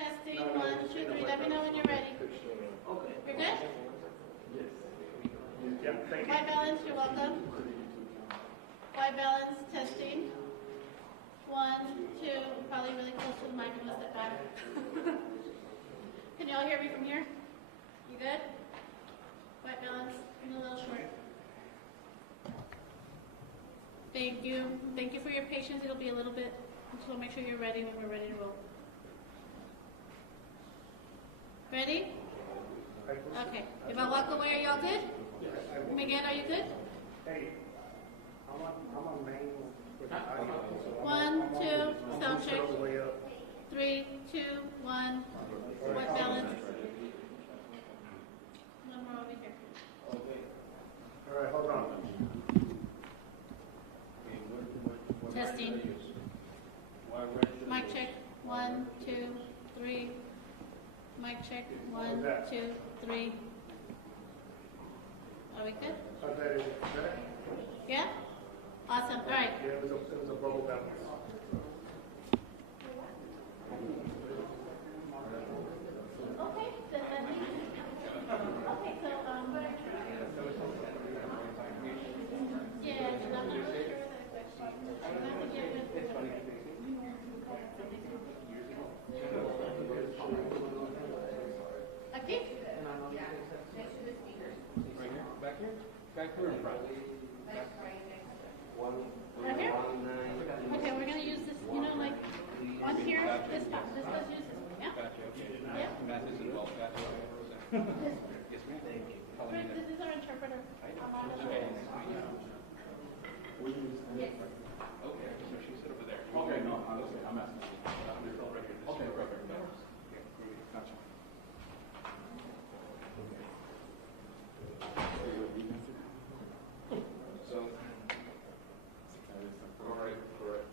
Testing, 1, 2, 3. Let me know when you're ready. Okay. You're good? Yes. Yeah, thank you. White balance, you're welcome. White balance, testing. 1, 2. Probably really close to the mic. I'm going to step back. Can you all hear me from here? You good? White balance, I'm a little short. Thank you. Thank you for your patience. It'll be a little bit. So make sure you're ready when we're ready to roll. Ready? Okay. If I walk away, are y'all good? Miguel, are you good? Hey, I'm on main. 1, 2, sound check. 3, 2, 1. White balance. One more over here. All right, hold on. Testing. Mic check. 1, 2, 3. Mic check. 1, 2, 3. Are we good? How's that? Is it better? Yeah? Awesome. All right. Yeah, it was a bubble balance. Okay, then let me. Okay, so yeah, and I'm not really sure okay. Back here? Back here in front. Right here? Okay, we're gonna use this, like on here, this spot. Let's use this one, yeah? Gotcha, okay. Yeah? Math is involved, gotcha. Yes, ma'am. This is our interpreter. Okay. Yes. Okay, so she said over there. Okay, no, honestly, I'm asking. Okay, perfect. Gotcha. So, all right, correct.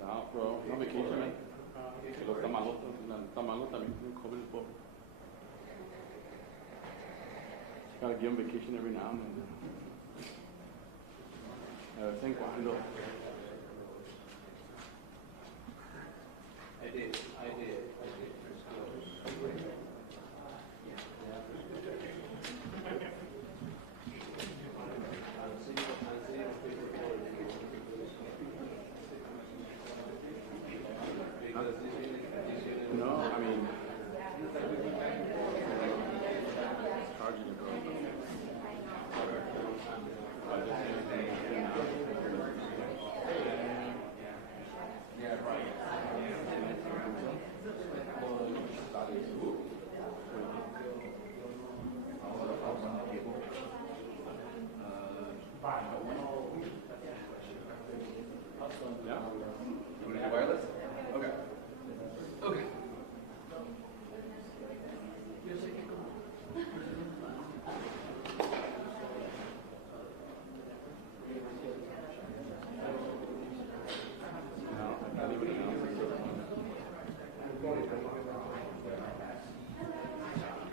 No, bro, no vacation, man. Que los tamangos también tienen COVID, pobre. Gotta give them vacation every now and then. De vez en cuando. I did. No, I mean, charging the girl. Yeah, right. Yeah. You want to do wireless? Okay. Okay.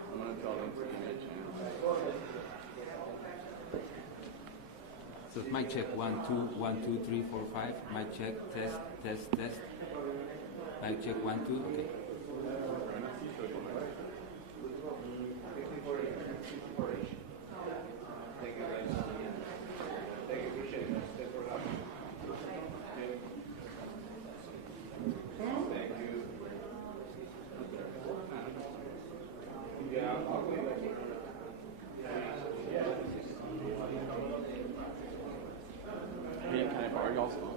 I'm gonna tell them to give me a chance. So mic check 1 2 1 2 3 4 5. Mic check test. Mic check 1 2. Okay. Hey, can I borrow y'all's phone?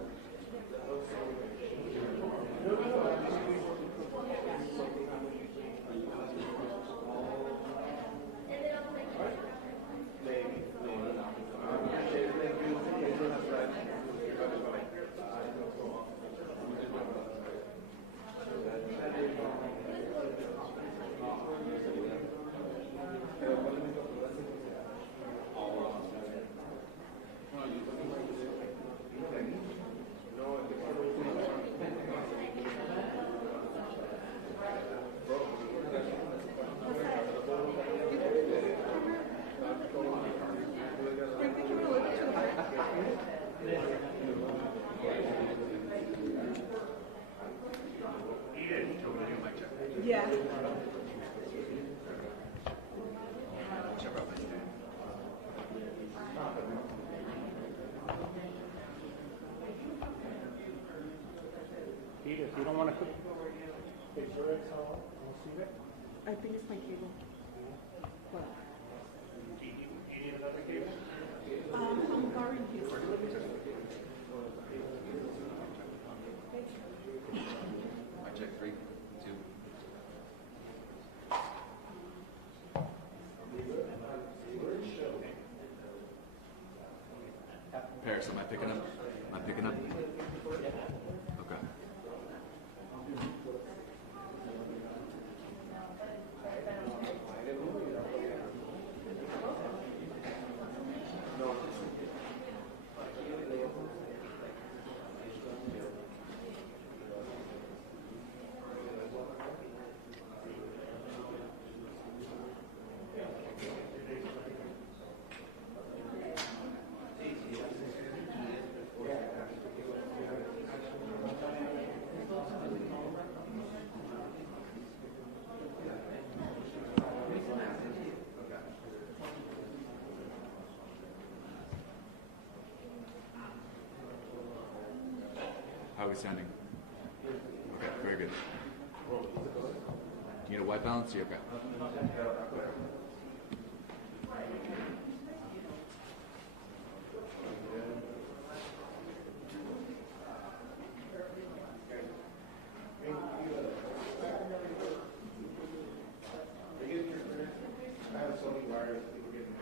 You don't want to cook? Okay, sure it's all. We'll see it. I think it's my cable. Well, Do you need another cable? I'm borrowing his. Mic check 3, 2. Paris, am I picking up? Am I picking up? Okay. How are we sounding? Okay, very good. You need a white balance? Yeah, okay. I have so many wires. People getting.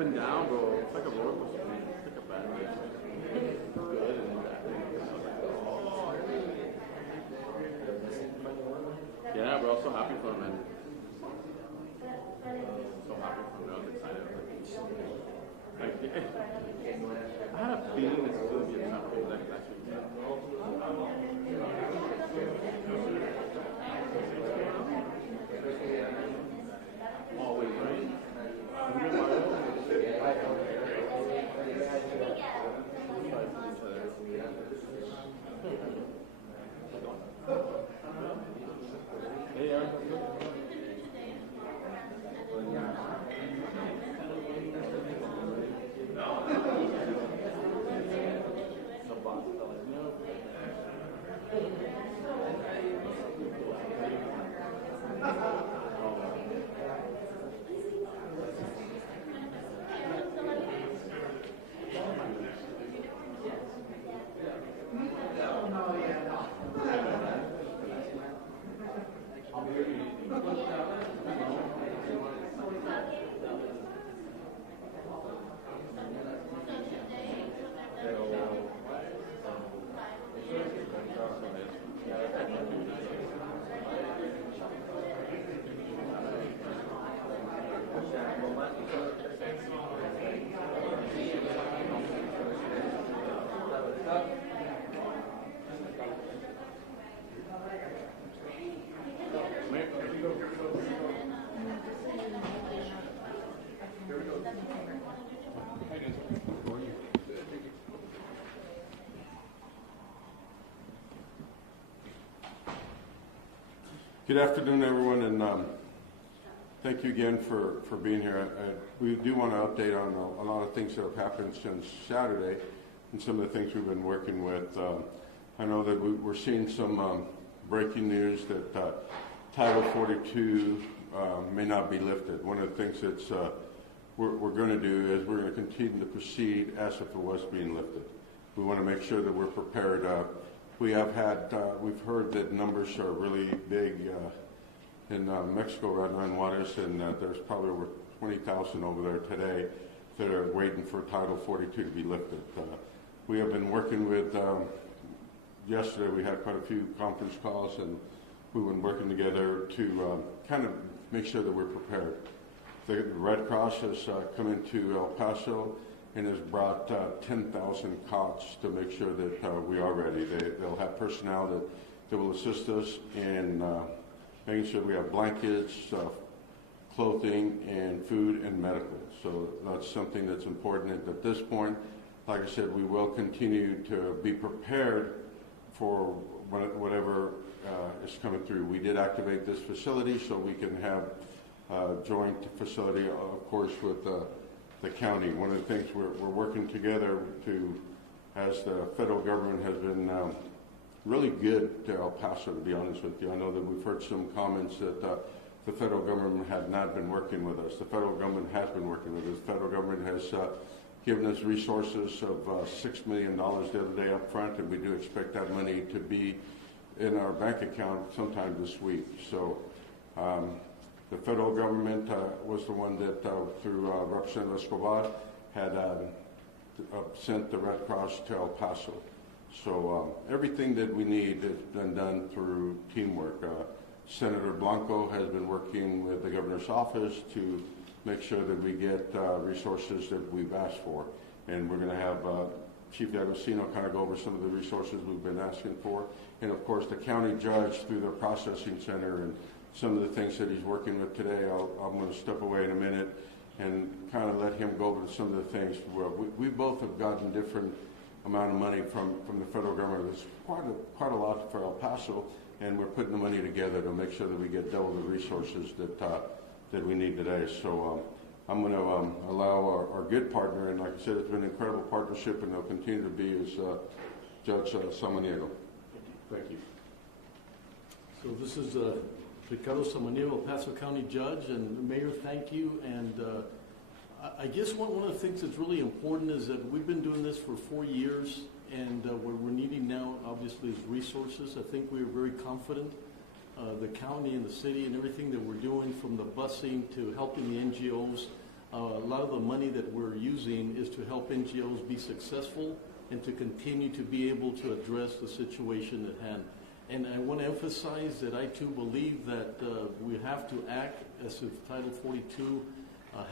up and down, bro. It's like a roller coaster. It's like a bad life. It's good and bad. Yeah, bro. I'm so happy for him, man. So happy for him. I was excited. Like, I had a feeling this was going to be a tough game. Like, always, right? Hey, Aaron. Good afternoon, everyone, and thank you again for being here. We do want to update on a lot of things that have happened since Saturday and some of the things we've been working with. I know that we're seeing some breaking news that Title 42 may not be lifted. One of the things that's we're going to do is we're going to continue to proceed as if it was being lifted. We want to make sure that we're prepared. We've heard that numbers are really big in Mexico right now in Juarez, and there's probably over 20,000 over there today that are waiting for Title 42 to be lifted. We have been working with, yesterday we had quite a few conference calls, and we've been working together to kind of make sure that we're prepared. The Red Cross has come into El Paso and has brought 10,000 cots to make sure that we are ready. They'll have personnel that will assist us in making sure we have blankets, clothing, and food and medical. So that's something that's important. At this point, like I said, we will continue to be prepared for whatever is coming through. We did activate this facility so we can have a joint facility, of course, with the county. One of the things we're working together to, as the federal government has been really good to El Paso, to be honest with you. I know that we've heard some comments that the federal government had not been working with us. The federal government has been working with us. The federal government has given us resources of $6 million the other day up front, and we do expect that money to be in our bank account sometime this week. So the federal government was the one that, through Representative Escobar, had sent the Red Cross to El Paso. So everything that we need has been done through teamwork. Senator Blanco has been working with the governor's office to make sure that we get resources that we've asked for. And we're going to have Chief D'Agostino kind of go over some of the resources we've been asking for. And of course, the county judge through their processing center and some of the things that he's working with today. I'm going to step away in a minute and kind of let him go over some of the things. We both have gotten different amount of money from the federal government. It's quite a lot for El Paso, and we're putting the money together to make sure that we get double the resources that we need today. So I'm going to allow our good partner, and like I said, it's been an incredible partnership, and they'll continue to be, as Judge Samaniego. Thank you. So this is Ricardo Samaniego, El Paso County Judge, and Mayor, thank you. And I guess one of the things that's really important is that we've been doing this for 4 years, and what we're needing now, obviously, is resources. I think we are very confident, the county and the city and everything that we're doing, from the busing to helping the NGOs, A lot of the money that we're using is to help NGOs be successful and to continue to be able to address the situation at hand. And I want to emphasize that I too believe that we have to act as if Title 42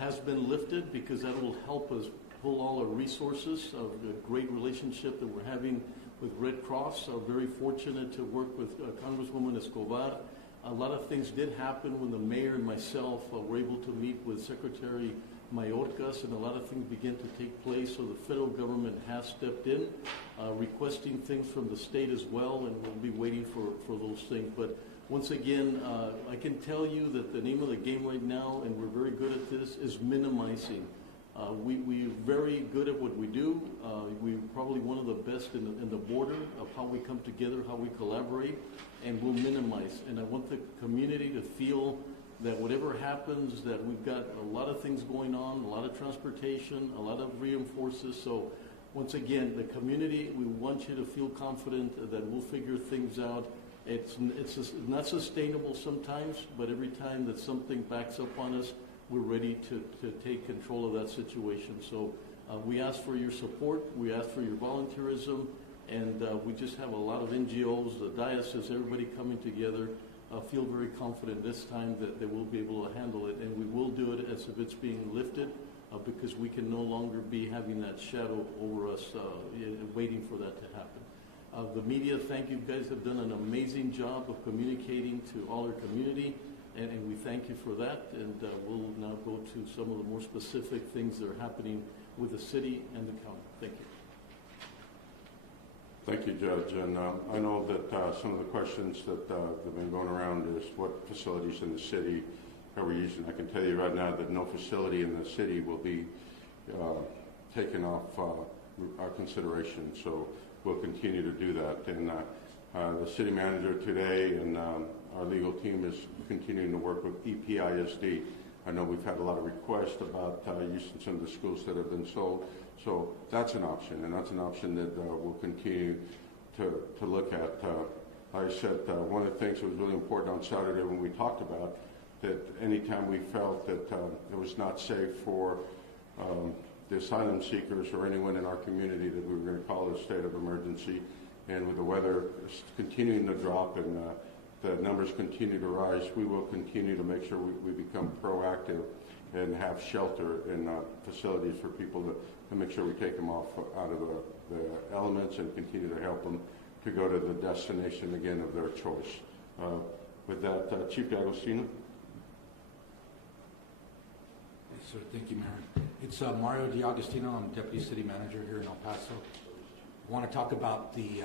has been lifted, because that will help us pull all our resources of the great relationship that we're having with Red Cross. I'm very fortunate to work with Congresswoman Escobar. A lot of things did happen when the mayor and myself were able to meet with Secretary Mayorkas, and a lot of things began to take place. So the federal government has stepped in, requesting things from the state as well, and we'll be waiting for those things. But once again, I can tell you that the name of the game right now, and we're very good at this, is minimizing. We're very good at what we do. We're probably one of the best in the border of how we come together, how we collaborate, and we'll minimize. And I want the community to feel that whatever happens, that we've got a lot of things going on, a lot of transportation, a lot of reinforces. So once again, the community, we want you to feel confident that we'll figure things out. It's not sustainable sometimes, but every time that something backs up on us, we're ready to take control of that situation. So we ask for your support, we ask for your volunteerism, and we just have a lot of NGOs, the diocese, everybody coming together. Feel very confident this time that we'll be able to handle it, and we will do it as if it's being lifted, because we can no longer be having that shadow over us, waiting for that to happen. The media, thank you. You guys have done an amazing job of communicating to all our community, and we thank you for that. And we'll now go to some of the more specific things that are happening with the city and the county. Thank you. Thank you, Judge. And I know that some of the questions that have been going around is what facilities in the city are we using. I can tell you right now that no facility in the city will be taken off our consideration. So we'll continue to do that. And the city manager today and our legal team is continuing to work with EPISD. I know we've had a lot of requests about using some of the schools that have been sold. So that's an option, and that's an option that we'll continue to look at. Like I said, one of the things that was really important on Saturday when we talked about that anytime we felt that it was not safe for the asylum seekers or anyone in our community, that we were going to call a state of emergency. And with the weather continuing to drop and the numbers continue to rise, we will continue to make sure we become proactive and have shelter in facilities for people to make sure we take them off out of the elements and continue to help them to go to the destination again of their choice. With that, Chief D'Agostino. Yes, sir. Thank you, Mayor. It's Mario D'Agostino. I'm Deputy City Manager here in El Paso. I want to talk about the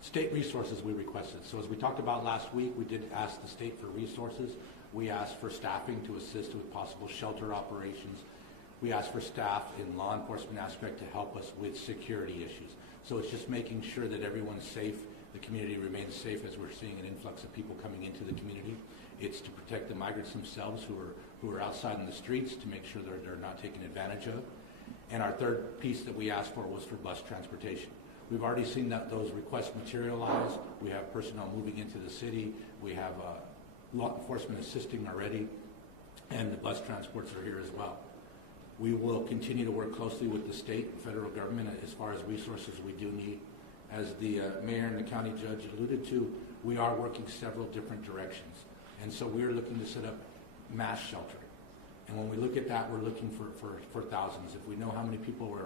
state resources we requested. So as we talked about last week, we did ask the state for resources. We asked for staffing to assist with possible shelter operations. We asked for staff in law enforcement aspect to help us with security issues. So it's just making sure that everyone's safe, the community remains safe as we're seeing an influx of people coming into the community. It's to protect the migrants themselves who are outside in the streets, to make sure they're not taken advantage of. And our third piece that we asked for was for bus transportation. We've already seen that those requests materialize. We have personnel moving into the city. We have law enforcement assisting already, and the bus transports are here as well. We will continue to work closely with the state and federal government as far as resources we do need. As the mayor and the county judge alluded to, we are working several different directions. And so we're looking to set up mass sheltering. And when we look at that, we're looking for thousands. If we know how many people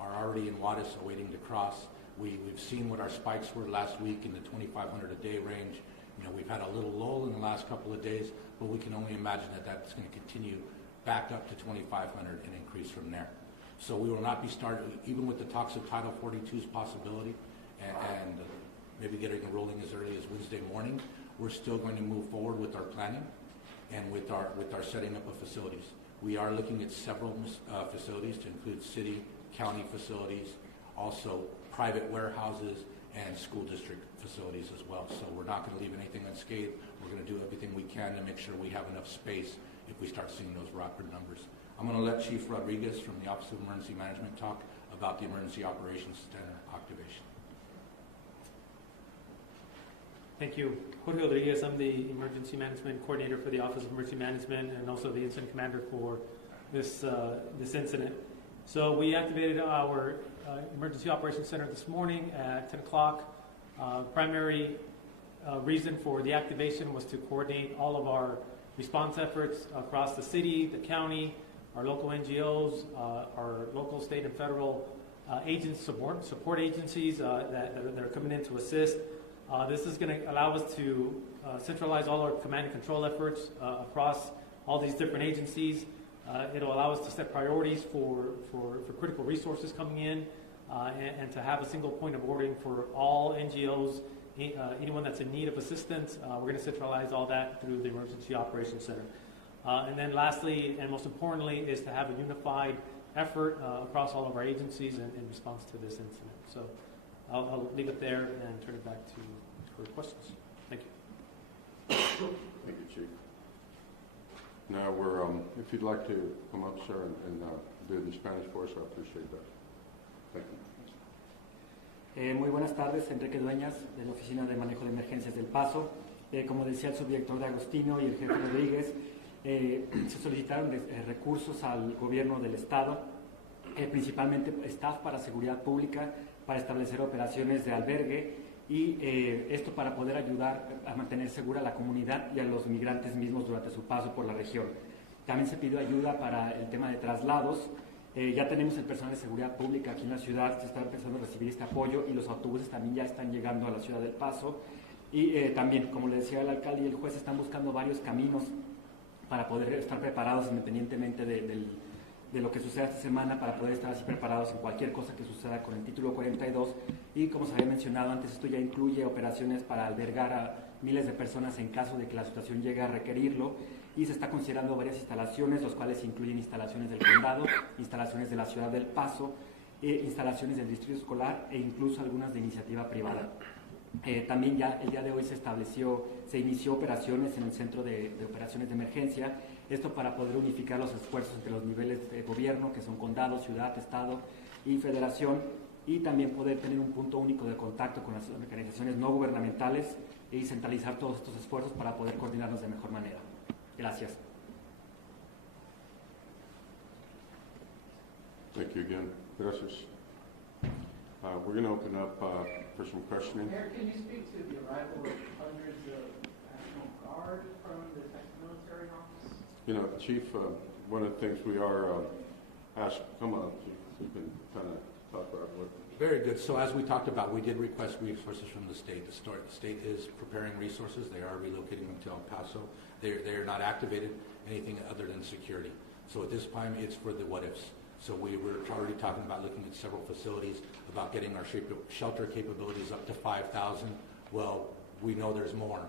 are already in Juarez waiting to cross, we've seen what our spikes were last week in the 2,500 a day range. You know, we've had a little lull in the last couple of days, but we can only imagine that that's going to continue back up to 2,500 and increase from there. So we will not be starting, even with the talks of Title 42's possibility and maybe getting it rolling as early as Wednesday morning, we're still going to move forward with our planning and with our setting up of facilities. We are looking at several facilities to include city, county facilities, also private warehouses and school district facilities as well. So we're not going to leave anything unscathed. We're going to do everything we can to make sure we have enough space if we start seeing those record numbers. I'm going to let Chief Rodriguez from the Office of Emergency Management talk about the Emergency Operations Center activation. Thank you. Jorge Rodriguez, I'm the Emergency Management Coordinator for the Office of Emergency Management and also the Incident Commander for this incident. So we activated our Emergency Operations Center this morning at 10 o'clock. Primary reason for the activation was to coordinate all of our response efforts across the city, the county, our local NGOs, our local, state, and federal support agencies that are coming in to assist. This is going to allow us to centralize all our command and control efforts across all these different agencies. It'll allow us to set priorities for critical resources coming in and to have a single point of ordering for all NGOs, anyone that's in need of assistance. We're going to centralize all that through the Emergency Operations Center. And then lastly, and most importantly, is to have a unified effort across all of our agencies in response to this incident. So I'll leave it there and turn it back to for questions. Thank you. Thank you, Chief. Now we're, if you'd like to come up, sir, and do it in Spanish for us, I appreciate that. Thank you. Muy buenas tardes, Enrique Dueñas, de la Oficina de Manejo de Emergencias del Paso. Como decía el subdirector de Agostino y el jefe Rodríguez, se solicitaron recursos al gobierno del Estado, principalmente staff para seguridad pública, para establecer operaciones de albergue y esto para poder ayudar a mantener segura la comunidad y a los migrantes mismos durante su paso por la región. También se pidió ayuda para el tema de traslados. Ya tenemos el personal de seguridad pública aquí en la ciudad, se está empezando a recibir este apoyo y los autobuses también ya están llegando a la ciudad del Paso. Y también, como le decía el alcalde y el juez, están buscando varios caminos para poder estar preparados independientemente de lo que suceda esta semana, para poder estar así preparados en cualquier cosa que suceda con el título 42. Y como se había mencionado antes, esto ya incluye operaciones para albergar a miles de personas en caso de que la situación llegue a requerirlo. Y se está considerando varias instalaciones, los cuales incluyen instalaciones del condado, instalaciones de la ciudad del Paso, instalaciones del distrito escolar e incluso algunas de iniciativa privada. También ya el día de hoy se inició operaciones en el Centro de Operaciones de Emergencia, esto para poder unificar los esfuerzos entre los niveles de gobierno, que son condado, ciudad, estado y federación, y también poder tener un punto único de contacto con las organizaciones no gubernamentales y centralizar todos estos esfuerzos para poder coordinarnos de mejor manera. Gracias. Thank you again. Gracias. We're going to open up for some questioning. Mayor, can you speak to the arrival of hundreds of National Guard from the Texas Military Office? You know, Chief, one of the things we are asked, come on, Chief, so you can kind of talk about what. Very good. So as we talked about, we did request resources from the state. The state is preparing resources. They are relocating them to El Paso. They're not activated anything other than security. So at this time, it's for the what-ifs. So we were already talking about looking at several facilities, about getting our shelter capabilities up to 5,000. Well, we know there's more.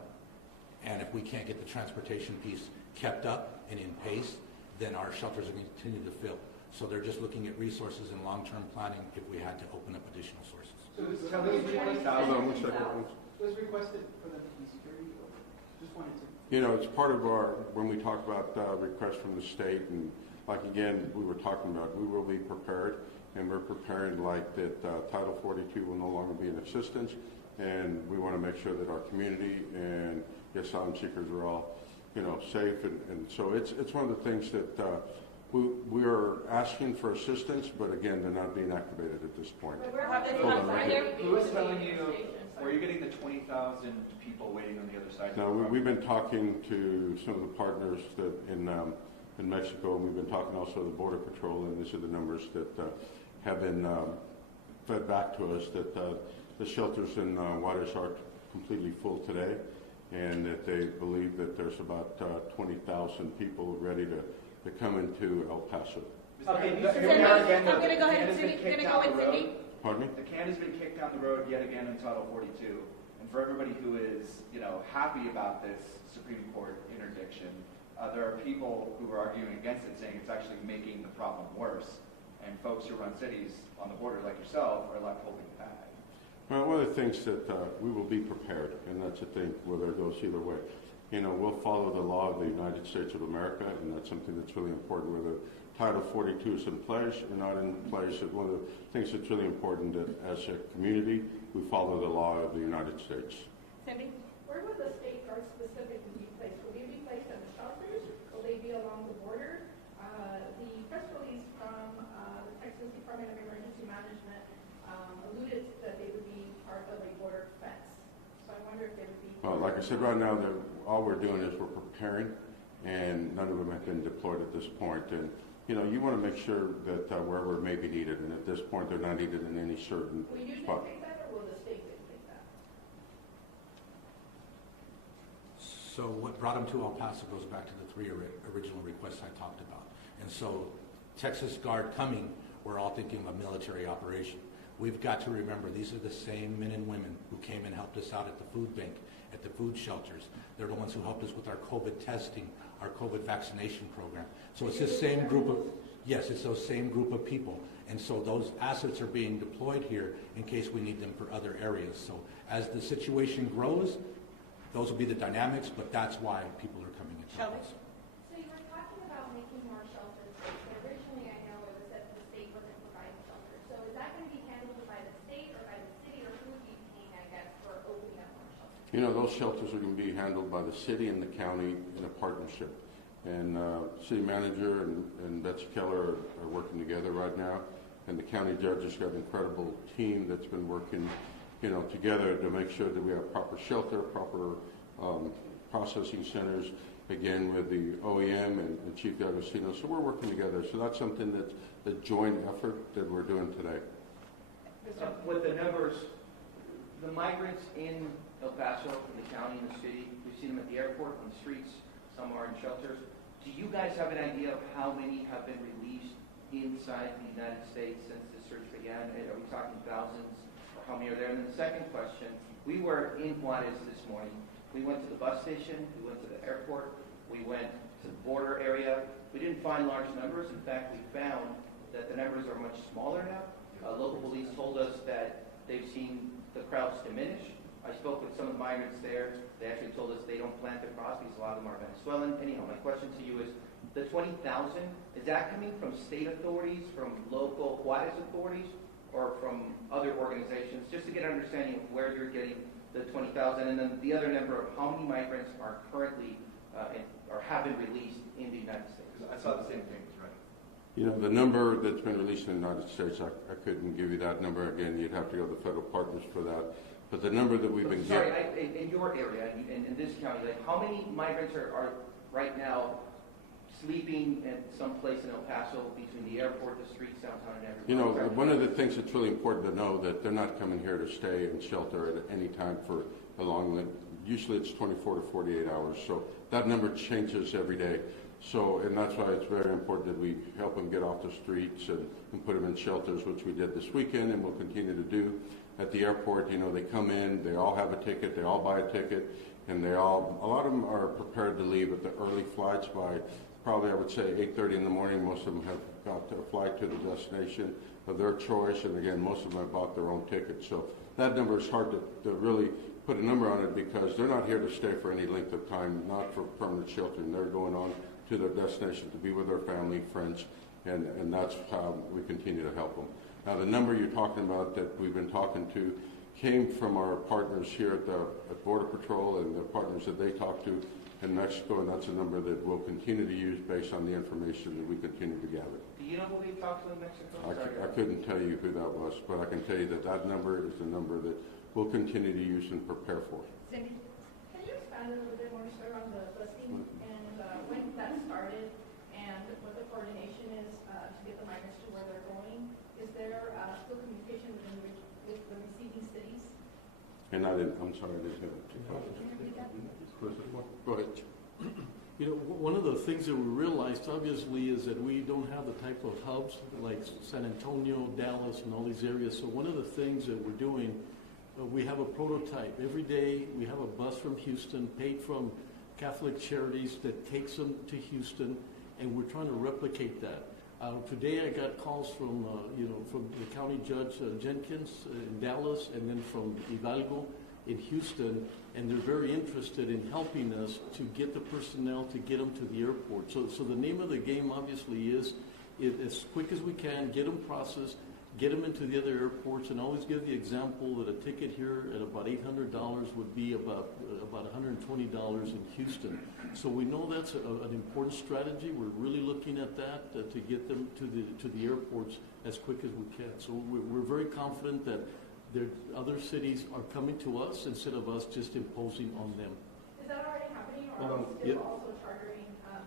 And if we can't get the transportation piece kept up and in pace, then our shelters are going to continue to fill. So they're just looking at resources and long-term planning if we had to open up additional sources. So those was requested for them to be security? Just wanted to. You know, it's part of our, when we talk about requests from the state, and like again, we were talking about, we will be prepared, and we're preparing like that Title 42 will no longer be an assistance, and we want to make sure that our community and the asylum seekers are all, you know, safe, and so it's one of the things that we are asking for assistance, but again, they're not being activated at this point. Who was telling you, where are you getting the 20,000 people waiting on the other side? Now, we've been talking to some of the partners that in Mexico, and we've been talking also to the Border Patrol, and these are the numbers that have been fed back to us, that the shelters in Juarez are completely full today, and that they believe that there's about 20,000 people ready to come into El Paso. Okay, I'm going to go ahead and go with Cindy. Pardon me? The can has been kicked down the road yet again in Title 42. And for everybody who is, you know, happy about this Supreme Court interdiction, there are people who are arguing against it, saying it's actually making the problem worse. And folks who run cities on the border, like yourself, are left holding the bag. Well, one of the things that we will be prepared, and that's the thing, whether it goes either way. You know, we'll follow the law of the United States of America, and that's something that's really important, whether Title 42 is in place or not in place. One of the things that's really important that as a community, we follow the law of the United States. Cindy? Where will the state guards specifically be placed? Will they be placed at the shelters? Will they be along the border? The Department of Emergency Management alluded that they would be part of a border fence. So I wonder if they would be. Well, like I said, right now, all we're doing is we're preparing, and none of them have been deployed at this point. And you want to make sure that wherever it may be needed, and at this point, they're not needed in any certain Will you spot. dictate that, or will the state dictate that? So what brought them to El Paso goes back to the three original requests I talked about. And so Texas Guard coming, we're all thinking of a military operation. We've got to remember these are the same men and women who came and helped us out at the food bank, at the food shelters. They're the ones who helped us with our COVID testing, our COVID vaccination program. So it's the same group of, yes, it's those same group of people. And so those assets are being deployed here in case we need them for other areas. So as the situation grows, those will be the dynamics, but that's why people are coming into Shelby? us. So you were talking about making more shelters, but originally I know it was that the state wasn't providing shelters. So is that going to be handled by the state or by the city, or who would be paying, I guess, for opening up more shelters? Those shelters are going to be handled by the city and the county in a partnership. And city manager and Betsy Keller are working together right now. And the county judge has got an incredible team that's been working, together to make sure that we have proper shelter, proper processing centers, again, with the OEM and Chief D'Agostino. So we're working together. So that's something that's a joint effort that we're doing today. With the numbers, the migrants in El Paso, in the county, in the city, we've seen them at the airport, on the streets, some are in shelters. Do you guys have an idea of how many have been released inside the United States since the search began? Are we talking thousands, or how many are there? And then the second question, we were in Juarez this morning. We went to the bus station, we went to the airport, we went to the border area. We didn't find large numbers. In fact, we found that the numbers are much smaller now. Local police told us that they've seen the crowds diminish. I spoke with some of the migrants there. They actually told us they don't plan to cross because a lot of them are Venezuelan. Anyhow, my question to you is, the 20,000, is that coming from state authorities, from local Juarez authorities, or from other organizations? Just to get an understanding of where you're getting the 20,000, and then the other number of how many migrants are currently or have been released in the United States. I saw the same thing, right? The number that's been released in the United States, I couldn't give you that number. Again, you'd have to go to the federal partners for that. But the number that we've been Sorry, getting... in your area, in this county, how many migrants are right now sleeping at some place in El Paso between the airport, the streets, downtown, and everywhere? One of the things that's really important to know that they're not coming here to stay and shelter at any time for a long... Usually it's 24 to 48 hours. So that number changes every day. So, and that's why it's very important that we help them get off the streets and put them in shelters, which we did this weekend and will continue to do. At the airport, they come in, they all have a ticket, they all buy a ticket, and a lot of them are prepared to leave at the early flights by probably, I would say, 8:30 in the morning. Most of them have got a flight to the destination of their choice, and again, most of them have bought their own ticket. So that number is hard to really put a number on it because they're not here to stay for any length of time, not for permanent sheltering. They're going on to their destination to be with their family, friends, and that's how we continue to help them. Now, the number you're talking about that we've been talking to came from our partners here at Border Patrol and the partners that they talk to in Mexico, and that's a number that we'll continue to use based on the information that we continue to gather. Do you know who we talked to in Mexico? I couldn't tell you who that was, but I can tell you that number is the number that we'll continue to use and prepare for. Cindy, can you expand a little bit more, sir, on the busing and when that started and what the coordination is to get the migrants to where they're going? Is there still communication with the receiving cities? And I'm sorry, I didn't hear that. Go ahead. One of the things that we realized, obviously, is that we don't have the type of hubs like San Antonio, Dallas, and all these areas. So one of the things that we're doing, we have a prototype. Every day we have a bus from Houston, paid from Catholic Charities, that takes them to Houston, and we're trying to replicate that. Today I got calls from the county judge Jenkins in Dallas, and then from Hidalgo in Houston, and they're very interested in helping us to get the personnel to get them to the airport. So the name of the game obviously is as quick as we can, get them processed, get them into the other airports, and always give the example that a ticket here at about $800 would be about $120 in Houston. So we know that's an important strategy. We're really looking at that to get them to the airports as quick as we can. So we're very confident that other cities are coming to us instead of us just imposing on them. Is that already happening, or are we still also chartering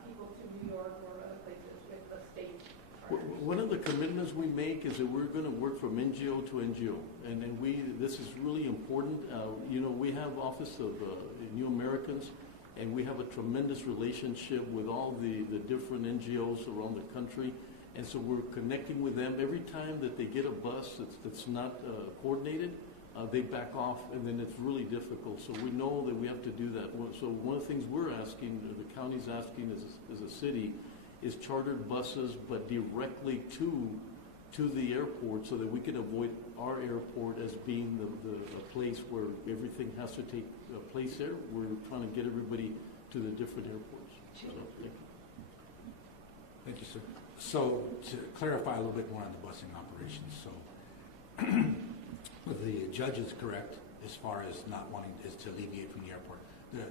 people to New York or other places with the state charters? One of the commitments we make is that we're going to work from NGO to NGO, and this is really important. We have Office of New Americans, and we have a tremendous relationship with all the different NGOs around the country, and so we're connecting with them. Every time that they get a bus that's not coordinated, they back off, and then it's really difficult. So we know that we have to do that. So one of the things we're asking, or the county's asking as a city, is chartered buses, but directly to the airport, so that we can avoid our airport as being the place where everything has to take place there. We're trying to get everybody to the different airports. So, thank you. Thank you, sir. So to clarify a little bit more on the busing operations, so the judge is correct as far as not wanting is to alleviate from the airport.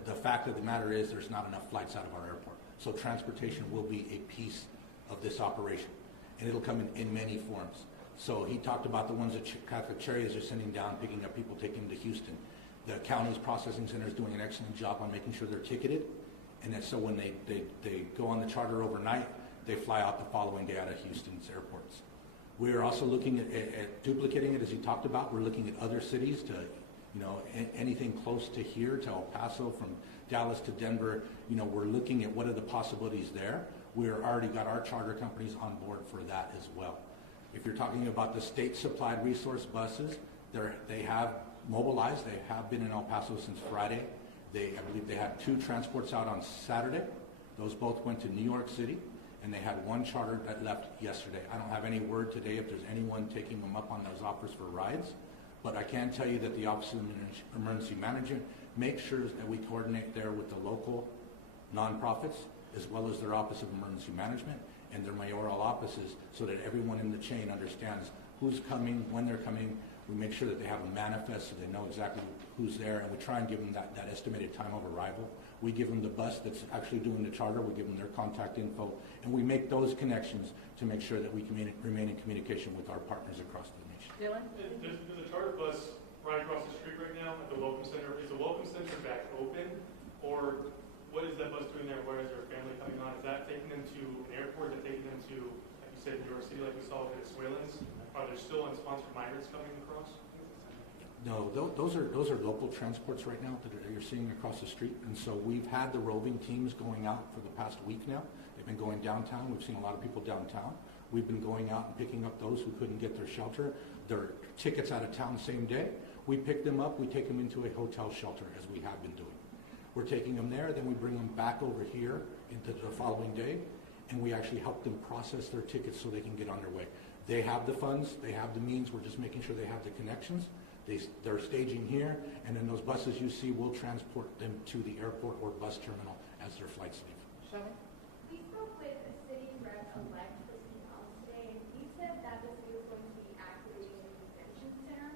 The fact of the matter is there's not enough flights out of our airport. So transportation will be a piece of this operation, and it'll come in many forms. So he talked about the ones that Catholic Charities are sending down, picking up people, taking them to Houston. The county's processing center is doing an excellent job on making sure they're ticketed, and that so when they go on the charter overnight, they fly out the following day out of Houston's airports. We are also looking at duplicating it, as he talked about. We're looking at other cities to, anything close to here, to El Paso, from Dallas to Denver. We're looking at what are the possibilities there. We're already got our charter companies on board for that as well. If you're talking about the state-supplied resource buses, they have mobilized. They have been in El Paso since Friday. I believe they had 2 transports out on Saturday. Those both went to New York City, and they had 1 charter that left yesterday. I don't have any word today if there's anyone taking them up on those offers for rides, but I can tell you that the Office of Emergency Management makes sure that we coordinate there with the local nonprofits, as well as their Office of Emergency Management and their mayoral offices, so that everyone in the chain understands who's coming, when they're coming. We make sure that they have a manifest so they know exactly who's there, and we try and give them that estimated time of arrival. We give them the bus that's actually doing the charter. We give them their contact info, and we make those connections to make sure that we remain in communication with our partners across the nation. Dylan? There's a charter bus right across the street right now at the Welcome Center. Is the Welcome Center back open, or what is that bus doing there? Where is their family coming on? Is that taking them to an airport? Is that taking them to, like you said, New York City, like we saw with Venezuelans? Are there still unsponsored migrants coming across? No, those are local transports right now that you're seeing across the street. And so we've had the roving teams going out for the past week now. They've been going downtown. We've seen a lot of people downtown. We've been going out and picking up those who couldn't get their shelter, their tickets out of town same day. We pick them up. We take them into a hotel shelter, as we have been doing. We're taking them there. Then we bring them back over here into the following day, and we actually help them process their tickets so they can get on their way. They have the funds. They have the means. We're just making sure they have the connections. They're staging here, and then those buses you see will transport them to the airport or bus terminal as their flights leave. Shelley? We spoke with the city rep-elect for City Council today, and he said that the city was going to be activating the convention center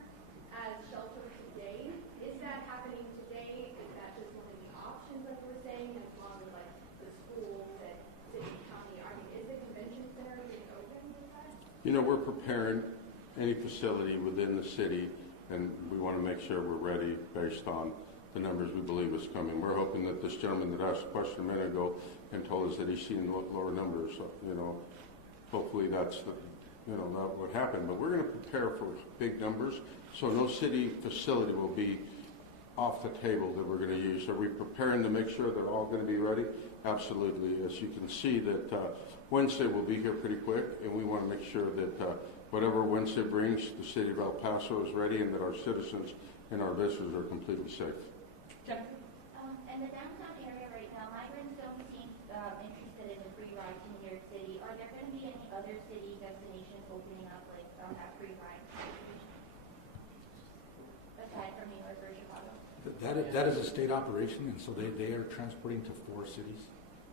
as shelter today. Is that happening today? Is that just one of the options, like we're saying, as long as like the schools and city, county? Is the convention center getting open with that? We're preparing any facility within the city, and we want to make sure we're ready based on the numbers we believe is coming. We're hoping that this gentleman that asked a question a minute ago and told us that he's seen lower numbers. So, hopefully that's not what happened. But we're going to prepare for big numbers, so no city facility will be off the table that we're going to use. Are we preparing to make sure they're all going to be ready? Absolutely. As you can see, that Wednesday will be here pretty quick, and we want to make sure that whatever Wednesday brings, the city of El Paso is ready, and that our citizens and our visitors are completely safe. In the downtown area right now, migrants don't seem interested in the free ride to New York City. Are there going to be any other city destinations opening up, like that free ride aside from New York or Chicago? That is a state operation, and so they are transporting to 4 cities.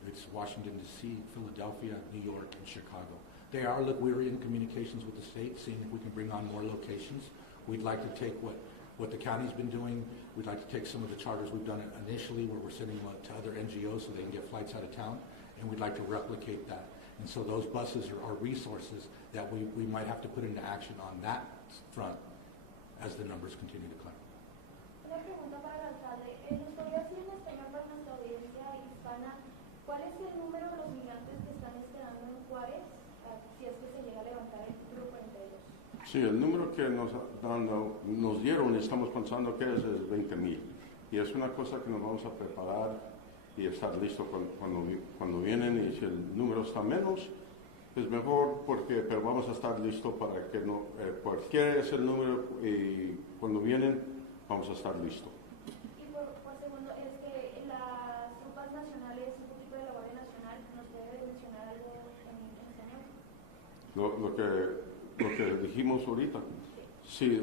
It's Washington, D.C., Philadelphia, New York, and Chicago. We're in communications with the state, seeing if we can bring on more locations. We'd like to take what the county's been doing. We'd like to take some of the charters we've done initially, where we're sending them to other NGOs so they can get flights out of town, and we'd like to replicate that. And so those buses are resources that we might have to put into action on that front as the numbers continue to climb. Una pregunta para el alcalde. ¿Nos podría decir en español para nuestra audiencia hispana cuál es el número de los migrantes que están esperando en Juárez, si es que se llega a levantar el grupo entre ellos? Sí, el número que nos dieron, estamos pensando que es 20,000. Y es una cosa que nos vamos a preparar y estar listo cuando vienen. Y si el número está menos, es mejor, pero vamos a estar listos para que no, cualquier es el número y cuando vienen vamos a estar listos. Y por segundo, las tropas nacionales, un tipo de la Guardia Nacional, ¿nos puede mencionar algo en español? Lo que dijimos ahorita, sí,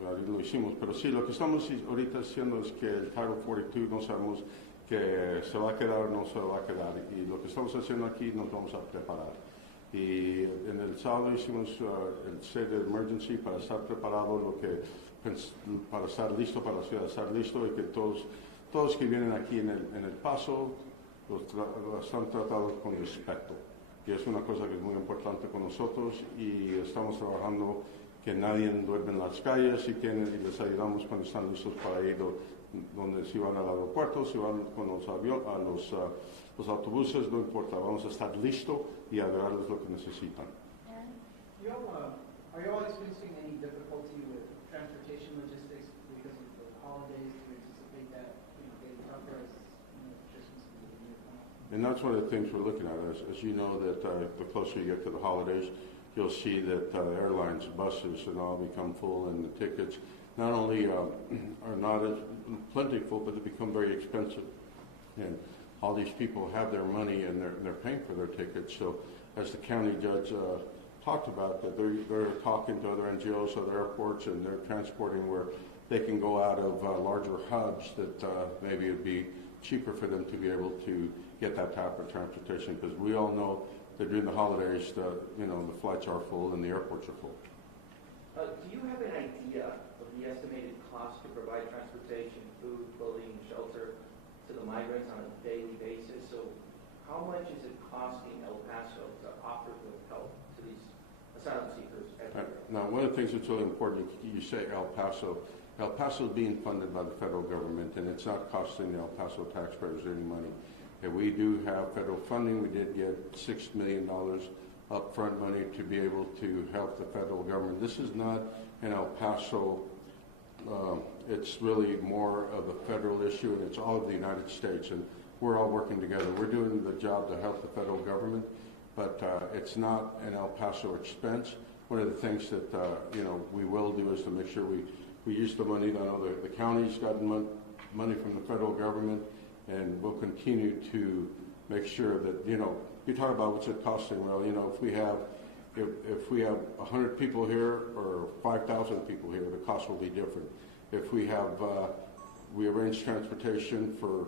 lo hicimos, pero sí, lo que estamos ahorita haciendo es que el Title 42 no sabemos que se va a quedar o no se va a quedar, y lo que estamos haciendo aquí nos vamos a preparar. Y en el sábado hicimos el state of emergency para estar preparado, para estar listo, para la ciudad estar listo, y que todos que vienen aquí en el Paso los están tratados con respeto. Y es una cosa que es muy importante con nosotros, y estamos trabajando que nadie duerme en las calles y les ayudamos cuando están listos para ir donde si van al aeropuerto, si van con los autobuses, no importa, vamos a estar listos y a darles lo que necesitan. Are you all experiencing any difficulty with transportation logistics because of the holidays? Do you anticipate that getting tougher as Christmas and New Year come? And that's one of the things we're looking at. As you know, that the closer you get to the holidays, you'll see that airlines, buses, and all become full, and the tickets not only are not as plentiful, but they become very expensive. And all these people have their money, and they're paying for their tickets. So, as the county judge talked about, that they're talking to other NGOs, other airports, and they're transporting where they can go out of larger hubs that maybe it'd be cheaper for them to be able to get that type of transportation, because we all know that during the holidays, the flights are full and the airports are full. Do you have an idea of the estimated cost to provide transportation, food, clothing, shelter to the migrants on a daily basis? So how much is it costing El Paso to offer the help to these asylum seekers everywhere? Now, one of the things that's really important, you say El Paso. El Paso is being funded by the federal government, and it's not costing the El Paso taxpayers any money. And we do have federal funding. We did get $6 million upfront money to be able to help the federal government. This is not an El Paso, it's really more of a federal issue, and it's all of the United States, and we're all working together. We're doing the job to help the federal government, but it's not an El Paso expense. One of the things that we will do is to make sure we use the money. I know the county's gotten money from the federal government, and we'll continue to make sure that, you talk about what's it costing. Well, if we have 100 people here or 5,000 people here, the cost will be different. If we arrange transportation for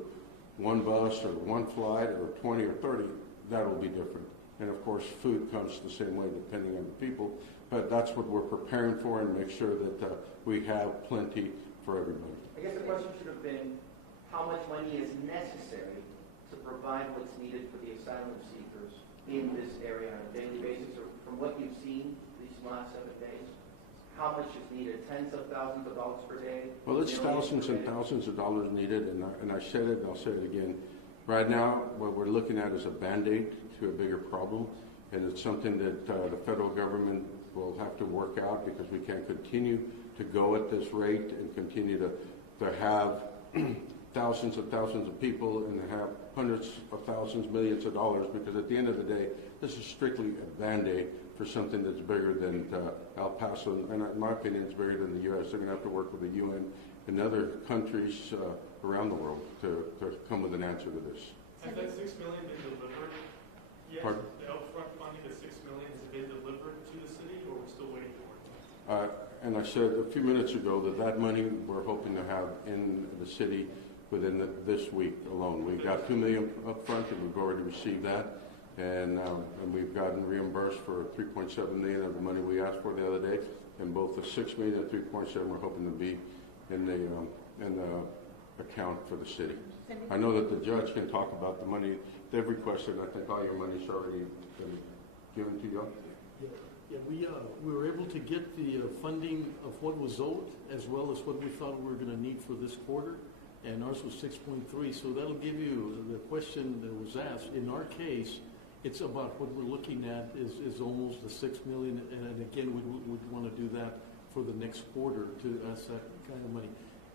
one bus or one flight or 20 or 30, that will be different. And of course, food comes the same way depending on the people. But that's what we're preparing for, and make sure that we have plenty for everybody. I guess the question should have been, how much money is necessary to provide what's needed for the asylum seekers in this area on a daily basis, or from what you've seen these last 7 days? How much is needed? Tens of thousands of dollars per day? Well, it's thousands and thousands of dollars needed, and I said it, and I'll say it again. Right now, what we're looking at is a Band-Aid to a bigger problem, and it's something that the federal government will have to work out, because we can't continue to go at this rate and continue to have thousands and thousands of people and have hundreds of thousands, millions of dollars, because at the end of the day, this is strictly a Band-Aid for something that's bigger than El Paso, and in my opinion, it's bigger than the U.S. They're going to have to work with the UN and other countries around the world to come with an answer to this. Has that $6 million been delivered yet? Pardon? The upfront funding, the $6 million, has it been delivered to the city, or we're still waiting for it? And I said a few minutes ago that money we're hoping to have in the city within this week alone. We got $2 million up front, and we've already received that. and we've gotten reimbursed for 3.7 million of the money we asked for the other day, and both the 6 million and 3.7 we're hoping to be in the account for the city. I know that the judge can talk about the money they've requested. I think all your money's already been given to you. Yeah, we were able to get the funding of what was owed as well as what we thought we were going to need for this quarter, and ours was 6.3. So that'll give you the question that was asked. In our case, it's about what we're looking at is almost the 6 million, and again, we'd want to do that for the next quarter to us that kind of money.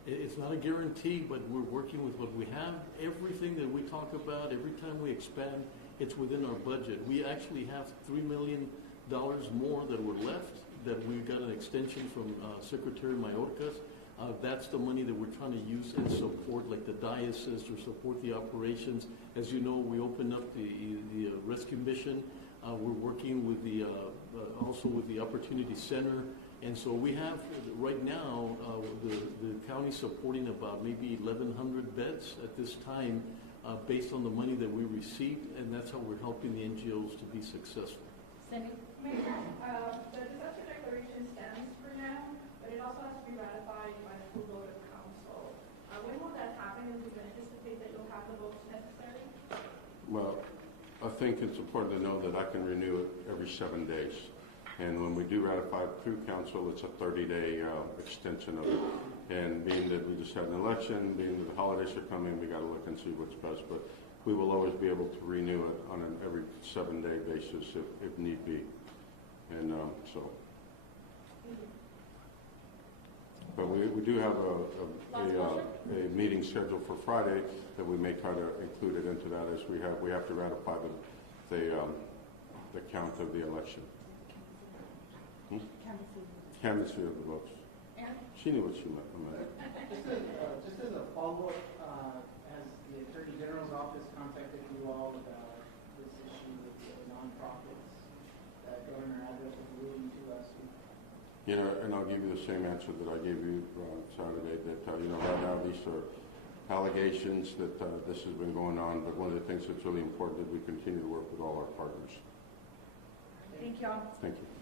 It's not a guarantee, but we're working with what we have. Everything that we talk about, every time we expand, it's within our budget. We actually have $3 million more that were left, that we got an extension from Secretary Mayorkas. That's the money that we're trying to use and support, like the diocese, or support the operations. As you know, we opened up the rescue mission. We're working with also with the Opportunity Center. And so we have, right now, the county supporting about maybe 1,100 beds at this time based on the money that we received, and that's how we're helping the NGOs to be successful. Mayor, the disaster declaration stands for now, but it also has to be ratified by the full vote of council. When will that happen, and do you anticipate that you'll have the votes necessary? Well, I think it's important to know that I can renew it every 7 days. And when we do ratify it through council, it's a 30-day extension of it. And being that we just had an election, being that the holidays are coming, we got to look and see what's best. But we will always be able to renew it on an every 7-day basis if need be. And but we do have a meeting scheduled for Friday that we may try to include it into that, as we have to ratify the count of the election. Canvassing of the votes. She knew what she meant. Just as a follow-up, has the Attorney General's office contacted you all about this issue with the nonprofits that Governor Adams was alluding to last week? Yeah, and I'll give you the same answer that I gave you Saturday, that right now these are allegations that this has been going on, but one of the things that's really important is we continue to work with all our partners. Thank you all. Thank you.